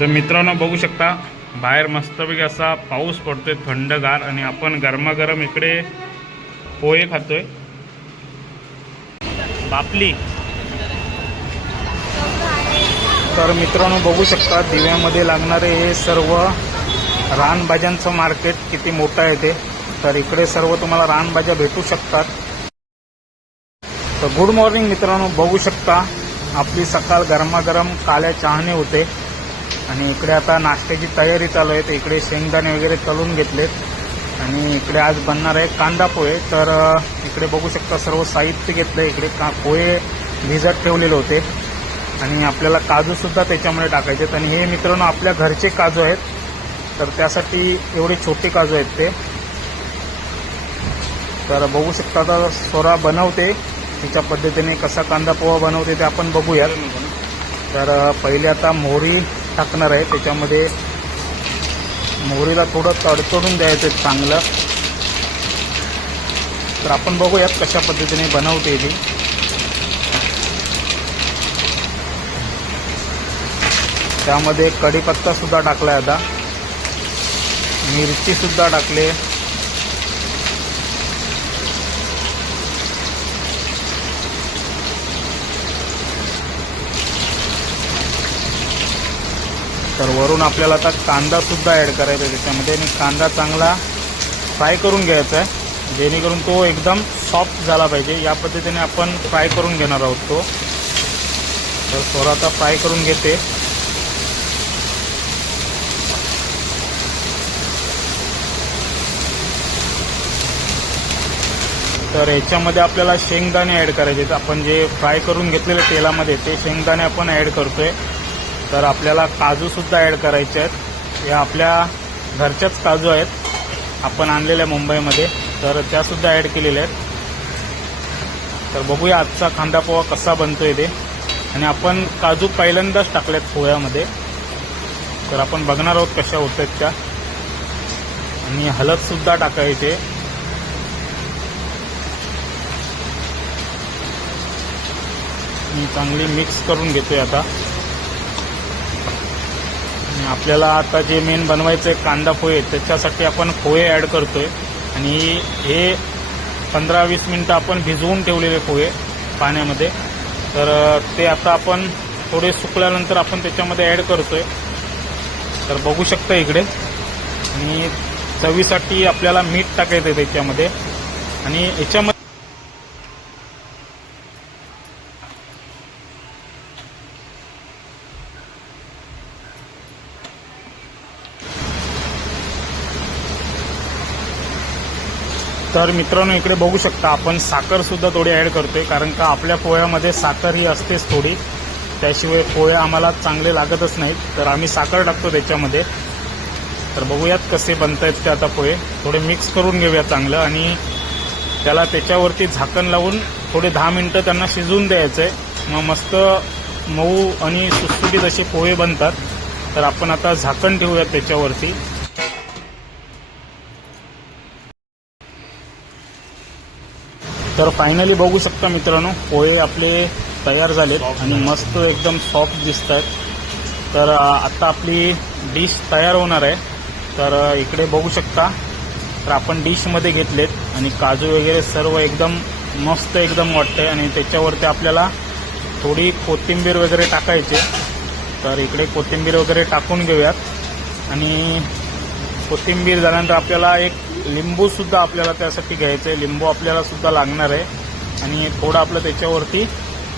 तर मित्रांनो बघू शकता बाहेर मस्तपैकी असा पाऊस पडतो आहे थंडगार आणि आपण गरमागरम इकडे पोहे खातोय. बापली. तर मित्रांनो बघू शकता दिव्यामध्ये लागणारे हे सर्व रानभाज्यांचं मार्केट किती मोठं आहे ते. तर इकडे सर्व तुम्हाला रानभाज्या भेटू शकतात. तर गुड मॉर्निंग मित्रांनो बघू शकता आपली सकाळ गरमागरम काल्या चहाने होते. आणि इकडे आता नाश्त्याची तयारी चालू आहे. तर इकडे शेंगदाणे वगैरे तळून घेतलेत. आणि इकडे आज बनणार आहे कांदा पोहे. तर इकडे बघू शकता सर्व साहित्य घेतलं इकडे का पोहे भिजत ठेवलेले होते. आणि आपल्याला काजूसुद्धा त्याच्यामध्ये टाकायचे आहेत. आणि हे मित्रांनो आपल्या घरचे काजू आहेत. तर त्यासाठी एवढे छोटे काजू आहेत ते. तर बघू शकता आता सोरा बनवते. तिच्या पद्धतीने कसा कांदा पोहा बनवते ते आपण बघूयात. तर पहिले आता मोहरी टाकणार आहे. त्याच्यामध्ये मोहरीला थोडं तडतडून द्यायचं आहे चांगलं. तर आपण बघूयात कशा पद्धतीने बनवते ती त्यामध्ये कढीपत्तासुद्धा टाकला आहे आता. मिरचीसुद्धा टाकले. तर वरून आपल्याला आता कांदासुद्धा ॲड करायचा आहे त्याच्यामध्ये. आणि कांदा चांगला फ्राय करून घ्यायचा आहे. जेणेकरून तो एकदम सॉफ्ट झाला पाहिजे. या पद्धतीने आपण फ्राय करून घेणार आहोत तो. तर थोडा आता फ्राय करून घेते. तर याच्यामध्ये आपल्याला शेंगदाणे ॲड करायचे आहेत. आपण जे फ्राय करून घेतलेले तेलामध्ये ते शेंगदाणे आपण ॲड करतोय. तर आपल्याला काजूसुद्धा ॲड करायचे आहेत. या आपल्या घरच्याच काजू आहेत. आपण आणलेल्या मुंबईमध्ये. तर त्यासुद्धा ॲड केलेल्या आहेत. तर बघूया आजचा कांदा पोहा कसा बनतोय ते. आणि आपण काजू पहिल्यांदाच टाकल्यात पोह्यामध्ये. तर आपण बघणार आहोत कशा होत आहेत त्या. आणि हलदसुद्धा टाकायचे. मी चांगली मिक्स करून घेतोय आता. आपल्याला आता जे मेन बनवायचं आहे कांदा पोहे त्याच्यासाठी आपण पोहे ॲड करतो आहे आणि हे पंधरा वीस मिनटं आपण भिजवून ठेवलेले पोहे पाण्यामध्ये. तर ते आता आपण थोडे सुकल्यानंतर आपण त्याच्यामध्ये ॲड करतोय. तर बघू शकता इकडे. आणि चवीसाठी आपल्याला मीठ टाकायचं आहे त्याच्यामध्ये. आणि याच्यामध्ये तर मित्रांनो इकडे बघू शकता आपण साखरसुद्धा थोडी ॲड करतो आहे कारण का आपल्या पोह्यामध्ये साखर ही असतेच थोडी. त्याशिवाय पोहे आम्हाला चांगले लागतच नाहीत तर आम्ही साखर टाकतो त्याच्यामध्ये. तर बघूयात कसे बनतायत ते आता पोहे. थोडे मिक्स करून घेऊया चांगलं आणि त्याला त्याच्यावरती झाकण लावून थोडे दहा मिनटं त्यांना शिजवून द्यायचं आहे मग मस्त मऊ आणि सुटसुटीत असे पोहे बनतात. तर आपण आता झाकण ठेवूयात त्याच्यावरती. तर फायनली बघू शकता मित्रांनो पोहे आपले तयार झालेत आणि मस्त एकदम सॉफ्ट दिसत आहेत तर आता आपली डिश तयार होणार आहे. तर इकडे बघू शकता. तर आपण डिशमध्ये घेतलेत आणि काजू वगैरे सर्व एकदम मस्त एकदम वाटतंय आणि त्याच्यावरती आपल्याला थोडी कोथिंबीर वगैरे टाकायचे तर इकडे कोथिंबीर वगैरे टाकून घेऊयात. आणि कोथिंबीर झाल्यानंतर आपल्याला एक लिंबू सुद्धा आपल्याला त्यासाठी घ्यायचं आहे लिंबू आपल्याला सुद्धा लागणार आहे. आणि थोडं आपलं त्याच्यावरती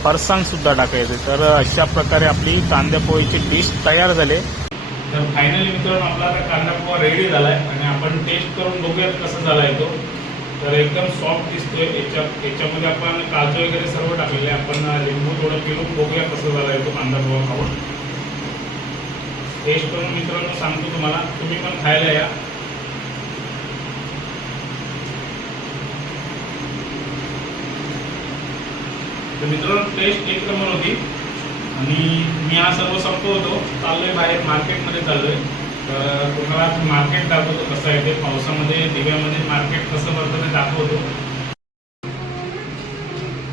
फरसाण सुद्धा टाकायचं आहे. तर अशा प्रकारे आपली कांद्यापोळीची डिश तयार झाली. तर फायनली मित्रांनो आपला आता कांदा रेडी रेडी आहे आणि आपण टेस्ट करून बघूयात कसं आहे तो. तर एकदम सॉफ्ट दिसतोय. याच्या याच्यामध्ये आपण काजू वगैरे सर्व टाकलेले आपण लिंबू थोडं पिळून बघूया कसं झालाय तो कांदा पोहा खाऊन. टेस्ट करून मित्रांनो सांगतो तुम्हाला. तुम्ही पण खायला या. तर मित्रांनो टेस्ट एक नंबर होती. आणि मी हा सर्व संपतो होतो चाललोय बाहेर मार्केटमध्ये चाललोय. तर तुम्हाला मार्केट दाखवतो कसं आहे ते. पावसामध्ये दिव्यामध्ये मार्केट कसं भरतं ते दाखवतो.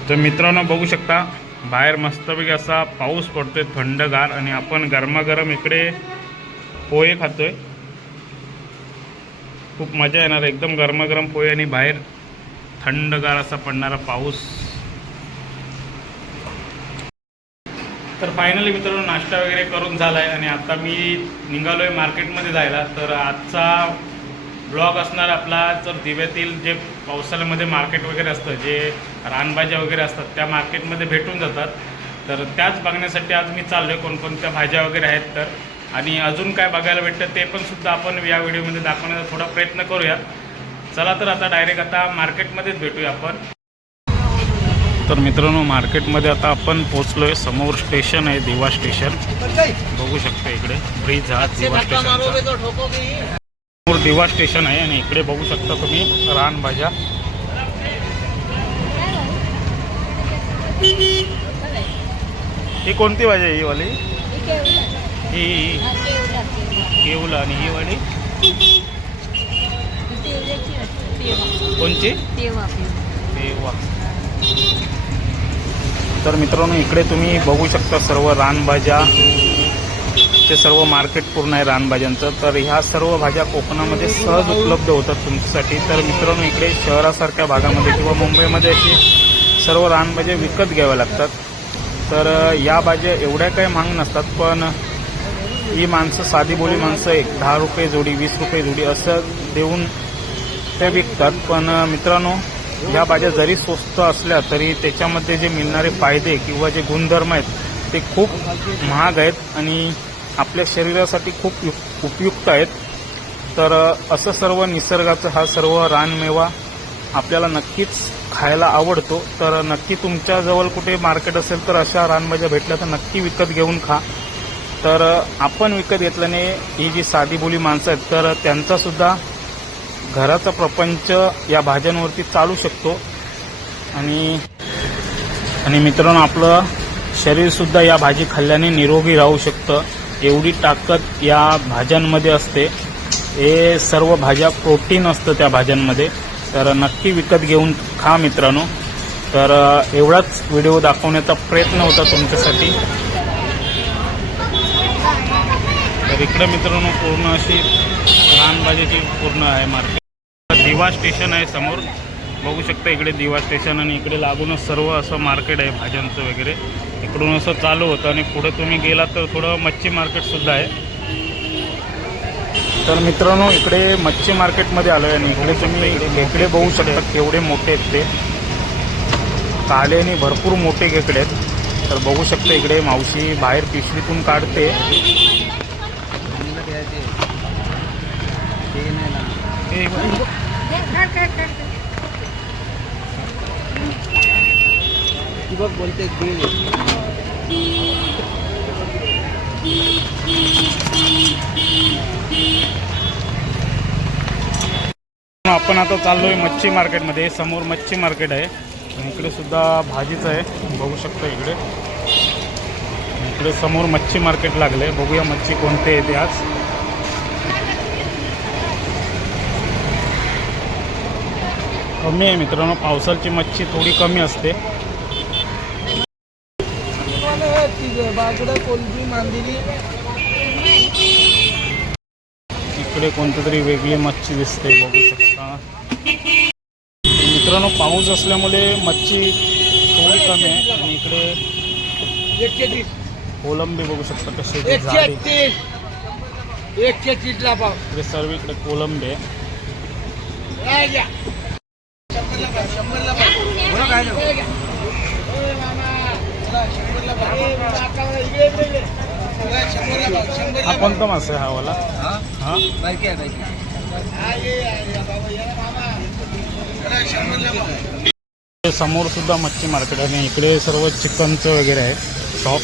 तर मित्रांनो बघू शकता बाहेर मस्तपैकी असा पाऊस पडतोय थंडगार. आणि आपण गरमागरम इकडे पोहे खातोय. खूप मजा येणार एकदम गरमागरम पोहे आणि बाहेर थंडगार असा पडणारा पाऊस. तर फायनली मित्रांनो नाश्ता वगैरे करून झाला आहे आणि आता मी निघालो आहे मार्केटमध्ये जायला. तर आजचा ब्लॉग असणार आपला जर दिव्यातील जे पावसाळ्यामध्ये मार्केट वगैरे असतं जे रानभाज्या वगैरे असतात त्या मार्केटमध्ये भेटून जातात. तर त्याच बघण्यासाठी आज मी चाललो आहे कोणकोणत्या भाज्या वगैरे आहेत तर. आणि अजून काय बघायला भेटतं ते पण सुद्धा आपण या व्हिडिओमध्ये दाखवण्याचा थोडा प्रयत्न करूया. चला तर आता डायरेक्ट आता मार्केटमध्येच भेटूया आपण. तर मित्रांनो मार्केटमध्ये आता आपण पोचलो आहे समोर स्टेशन आहे दिवा स्टेशन. बघू शकता इकडे. ब्रिज हा दिवा स्टेशनचा. समोर दिवा स्टेशन आहे आणि इकडे बघू शकता तुम्ही रानभाज्या ही कोणती भाजी आहे ही वाली? ही केवला आणि ही वाली? कोणची? देवा तर मित्रांनो इकडे तुम्ही बघू शकता सर्व रानभाज्या. ते सर्व मार्केट पूर्ण आहे रानभाज्यांचं. तर ह्या सर्व भाज्या कोकणामध्ये सहज उपलब्ध होतात तुमच्यासाठी. तर मित्रांनो इकडे शहरासारख्या भागामध्ये किंवा मुंबईमध्ये अशी सर्व रानभाज्या विकत घ्याव्या लागतात. तर या भाज्या एवढ्या काही महाग नसतात पण ही माणसं साधी बोली माणसं एक दहा रुपये जोडी वीस रुपये जोडी असं देऊन ते विकतात. पण मित्रांनो ह्या भाज्या जरी स्वस्त असल्या तरी त्याच्यामध्ये जे मिळणारे फायदे किंवा जे गुणधर्म आहेत ते खूप महाग आहेत आणि आपल्या शरीरासाठी खूप यु- उपयुक्त आहेत. तर असं सर्व निसर्गाचं हा सर्व रानमेवा आपल्याला नक्कीच खायला आवडतो. तर नक्की तुमच्याजवळ कुठे मार्केट असेल तर अशा रानभाज्या भेटल्या तर नक्की विकत घेऊन खा. तर आपण विकत घेतल्याने ही जी साधी बोली माणसं आहेत तर त्यांचासुद्धा घराचा प्रपंच या भाज्यांवरती चालू शकतो. आणि आणि मित्रांनो आपलं शरीरसुद्धा या भाजी खाल्ल्याने निरोगी राहू शकतं. एवढी ताकद या भाज्यांमध्ये असते. हे सर्व भाज्या प्रोटीन असतं त्या भाज्यांमध्ये. तर नक्की विकत घेऊन खा मित्रांनो. तर एवढाच व्हिडिओ दाखवण्याचा प्रयत्न होता तुमच्यासाठी. तर इकडे मित्रांनो पूर्ण अशी रानभाजीची पूर्ण आहे मार्केट. दिवा स्टेशन आहे समोर. बघू शकता इकडे दिवा स्टेशन आणि इकडे लागूनच सर्व असं मार्केट आहे भाज्यांचं वगैरे. इकडून असं चालू होतं आणि पुढे तुम्ही गेलात तर थोडं मच्छी मार्केटसुद्धा आहे. तर मित्रांनो इकडे मच्छी मार्केटमध्ये आलो आहे आणि इकडे तुम्ही खेकडे बघू शकता केवढे मोठे आहेत ते. काळे आणि भरपूर मोठे खेकडे आहेत. तर बघू शकता इकडे मावशी बाहेर पिशवीतून काढते हे बघ. बोलते आपण आता चाललोय मच्छी मार्केटमध्ये. समोर मच्छी मार्केट आहे. आणि इकडे सुद्धा भाजीचं आहे. बघू शकता इकडे. इकडे समोर मच्छी मार्केट लागले बघूया मच्छी कोणते येते आज. कमी आहे मित्रांनो पावसाची मच्छी थोडी कमी असते. इकडे कोणती तरी वेगळी मच्छी दिसते बघू शकता. मित्रांनो पाऊस असल्यामुळे मच्छी थोडी कमी आहे. आणि इकडे कोलंबी बघू शकता पाव. इकडे सर्व इकडे कोलंबी आहे. हा पाव. कोणता मासा आहे हा वाला? हा? इकडे समोर सुद्धा मच्छी मार्केट आहे आणि इकडे सर्व चिकनचं वगैरे आहे शॉप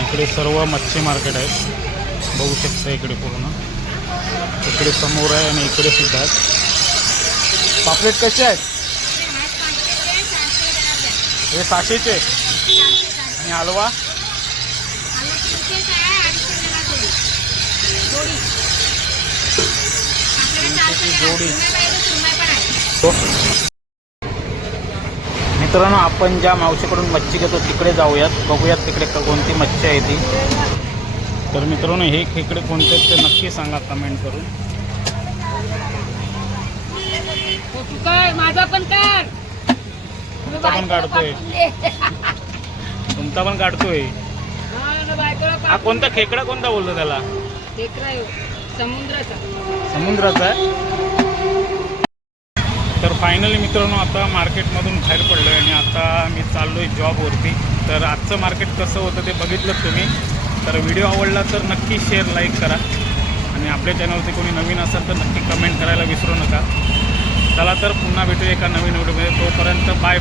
इकडे सर्व मच्छी मार्केट आहे. बघू शकता इकडे पूर्ण. इकडे समोर आहे आणि इकडे सुद्धा आहेत पापलेट कसे आहेत? हे सहाशेचे आणि हलवा. जोडी. मित्रांनो आपण ज्या मावशीकडून मच्छी घेतो तिकडे जाऊयात. बघूयात तिकडे कोणती मच्छी आहे ती. तर मित्रांनो हे खेकडे कोणते ते नक्की सांगा कमेंट करून. माझा पण कर. तुमचा पण काढतोय. तुमचा पण काढतोय. हा कोणता खेकडा कोणता बोलतो त्याला? समुद्राचा. समुद्राचा तर फायनली मित्रांनो आता मार्केटमधून बाहेर पडलो आहे आणि आता मी चाललो आहे जॉबवरती तर आजचं मार्केट कसं होतं ते बघितलं तुम्ही. तर व्हिडिओ आवडला तर नक्की शेअर लाईक करा. आणि आपल्या चॅनलवरती कोणी नवीन असेल तर नक्की कमेंट करायला विसरू नका. चला तर पुन्हा भेटू एका नवीन व्हिडिओमध्ये तोपर्यंत बाय बाय